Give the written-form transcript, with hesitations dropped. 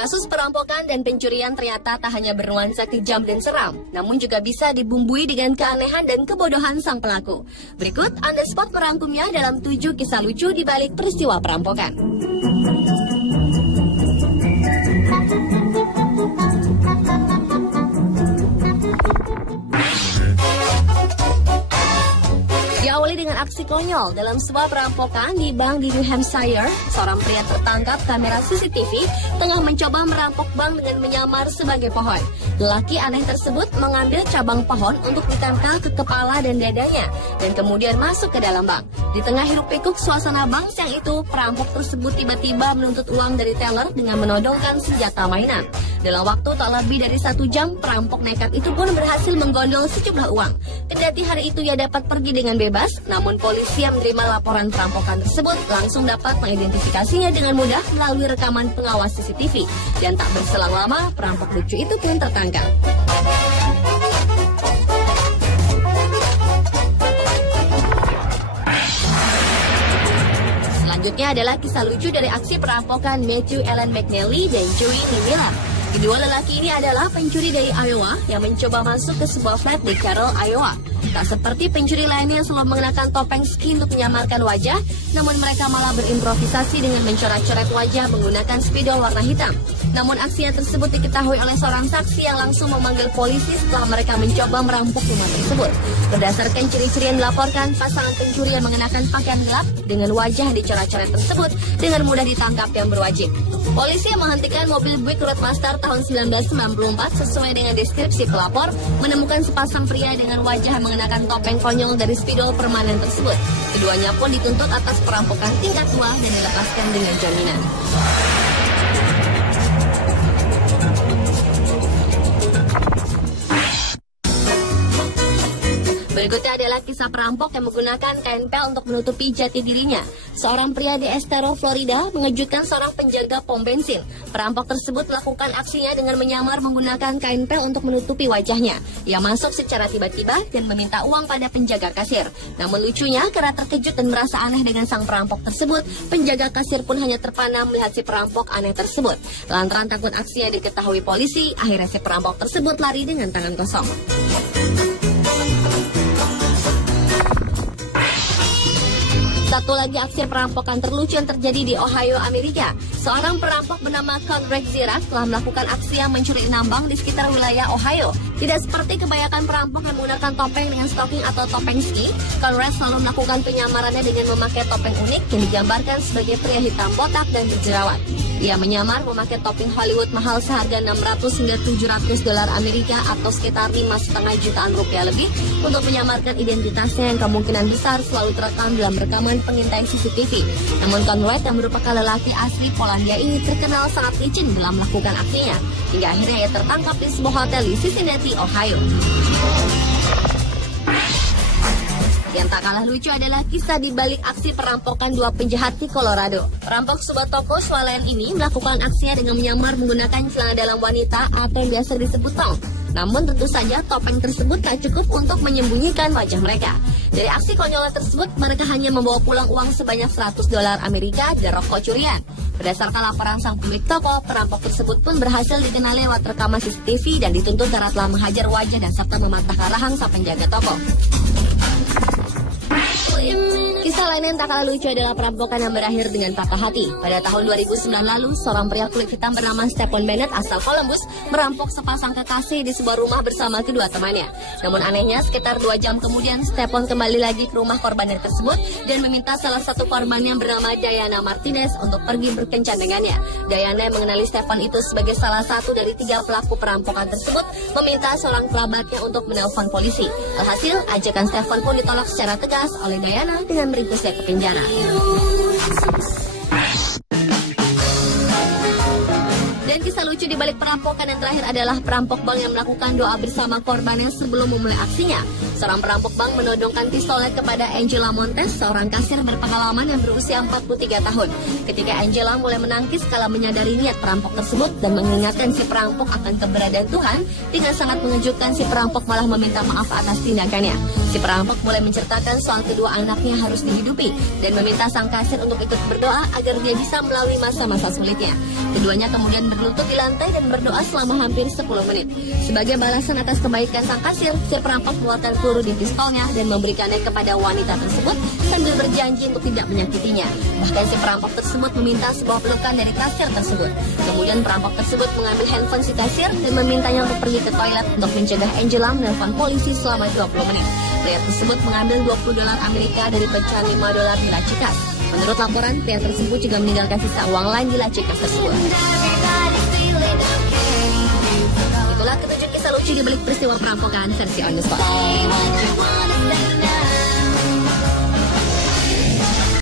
Kasus perampokan dan pencurian ternyata tak hanya bernuansa kejam dan seram, namun juga bisa dibumbui dengan keanehan dan kebodohan sang pelaku. Berikut On The Spot merangkumnya dalam 7 kisah lucu di balik peristiwa perampokan. Diawali dengan aksi konyol dalam sebuah perampokan di bank di New Hampshire. Seorang pria tertangkap kamera CCTV tengah mencoba merampok bank dengan menyamar sebagai pohon. Lelaki aneh tersebut mengambil cabang pohon untuk ditempel ke kepala dan dadanya dan kemudian masuk ke dalam bank. Di tengah hiruk-pikuk suasana bank siang itu, perampok tersebut tiba-tiba menuntut uang dari teller dengan menodongkan senjata mainan. Dalam waktu tak lebih dari 1 jam, perampok nekat itu pun berhasil menggondol sejumlah uang. Kendati hari itu ia dapat pergi dengan bebas, namun polisi yang menerima laporan perampokan tersebut langsung dapat mengidentifikasinya dengan mudah melalui rekaman pengawas CCTV. Dan tak berselang lama, perampok lucu itu pun tertangkap. Selanjutnya adalah kisah lucu dari aksi perampokan Matthew Allen McNally dan Joey Miller. Kedua lelaki ini adalah pencuri dari Iowa yang mencoba masuk ke sebuah flat di Carroll, Iowa. Tak seperti pencuri lainnya yang selalu mengenakan topeng ski untuk menyamarkan wajah, namun mereka malah berimprovisasi dengan mencoret-coret wajah menggunakan spidol warna hitam. Namun aksinya tersebut diketahui oleh seorang saksi yang langsung memanggil polisi setelah mereka mencoba merampok rumah tersebut. Berdasarkan ciri-ciri yang dilaporkan, pasangan pencuri yang mengenakan pakaian gelap dengan wajah yang dicoret-coret tersebut dengan mudah ditangkap yang berwajib. Polisi yang menghentikan mobil Buick Roadmaster tahun 1994 sesuai dengan deskripsi pelapor menemukan sepasang pria dengan wajah yang mengenakan topeng konyol dari spidol permanen tersebut. Keduanya pun dituntut atas perampokan tingkat 2 dan dilepaskan dengan jaminan. Berikutnya adalah kisah perampok yang menggunakan kain pel untuk menutupi jati dirinya. Seorang pria di Estero, Florida mengejutkan seorang penjaga pom bensin. Perampok tersebut melakukan aksinya dengan menyamar menggunakan kain pel untuk menutupi wajahnya. Ia masuk secara tiba-tiba dan meminta uang pada penjaga kasir. Namun lucunya, karena terkejut dan merasa aneh dengan sang perampok tersebut, penjaga kasir pun hanya terpana melihat si perampok aneh tersebut. Lantaran takut aksinya diketahui polisi, akhirnya si perampok tersebut lari dengan tangan kosong. Satu lagi aksi perampokan terlucu yang terjadi di Ohio, Amerika. Seorang perampok bernama Conrad Zirak telah melakukan aksi yang mencuri 6 bank di sekitar wilayah Ohio. Tidak seperti kebanyakan perampok yang menggunakan topeng dengan stocking atau topeng ski, Conrad selalu melakukan penyamarannya dengan memakai topeng unik yang digambarkan sebagai pria hitam botak dan berjerawat. Ia menyamar memakai topping Hollywood mahal seharga 600 hingga 700 dolar Amerika atau sekitar 5,5 jutaan rupiah lebih untuk menyamarkan identitasnya yang kemungkinan besar selalu terekam dalam rekaman pengintai CCTV. Namun Conrad yang merupakan lelaki asli Polandia ini terkenal sangat licin dalam melakukan aksinya. Hingga akhirnya ia tertangkap di sebuah hotel di Cincinnati, Ohio. Yang tak kalah lucu adalah kisah di balik aksi perampokan 2 penjahat di Colorado. Perampok sebuah toko swalayan ini melakukan aksinya dengan menyamar menggunakan celana dalam wanita atau yang biasa disebut tong. Namun tentu saja topeng tersebut tak cukup untuk menyembunyikan wajah mereka. Dari aksi konyol tersebut, mereka hanya membawa pulang uang sebanyak 100 dolar Amerika dan rokok curian. Berdasarkan laporan sang pemilik toko, perampok tersebut pun berhasil dikenali lewat rekaman CCTV dan dituntut karena telah menghajar wajah dan serta mematahkan rahang sang penjaga toko. Kisah lain yang tak kalah lucu adalah perampokan yang berakhir dengan patah hati. Pada tahun 2009 lalu, seorang pria kulit hitam bernama Stephen Bennett asal Columbus merampok sepasang kekasih di sebuah rumah bersama kedua temannya. Namun anehnya, sekitar 2 jam kemudian, Stephen kembali lagi ke rumah korbannya tersebut dan meminta salah satu korban yang bernama Diana Martinez untuk pergi berkencan dengannya. Diana yang mengenali Stephen itu sebagai salah satu dari 3 pelaku perampokan tersebut meminta seorang kerabatnya untuk menelpon polisi. Alhasil, ajakan Stephen pun ditolak secara tegas oleh Diana dengan meringkusnya ke penjara. Dan kisah lucu di balik perampokan yang terakhir adalah perampok bank yang melakukan doa bersama korbannya sebelum memulai aksinya. Seorang perampok bank menodongkan pistolnya kepada Angela Montes, seorang kasir berpengalaman yang berusia 43 tahun. Ketika Angela mulai menangkis kala menyadari niat perampok tersebut dan mengingatkan si perampok akan keberadaan Tuhan, dengan sangat mengejutkan si perampok malah meminta maaf atas tindakannya. Si perampok mulai menceritakan soal kedua anaknya harus dihidupi dan meminta sang kasir untuk ikut berdoa agar dia bisa melalui masa-masa sulitnya. Keduanya kemudian berlutut di lantai dan berdoa selama hampir 10 menit. Sebagai balasan atas kebaikan sang kasir, si perampok mengeluarkan peluru di pistolnya dan memberikannya kepada wanita tersebut sambil berjanji untuk tidak menyakitinya. Bahkan si perampok tersebut meminta sebuah pelukan dari kasir tersebut. Kemudian perampok tersebut mengambil handphone si kasir dan memintanya untuk pergi ke toilet untuk mencegah Angela menelpon polisi selama 20 menit. Pria tersebut mengambil $20 Amerika dari pecahan $5 di laci kas. Menurut laporan, pria tersebut juga meninggalkan sisa uang lain di laci kas tersebut. Itulah ketujuh kisah lucu di balik peristiwa perampokan versi On The Spot.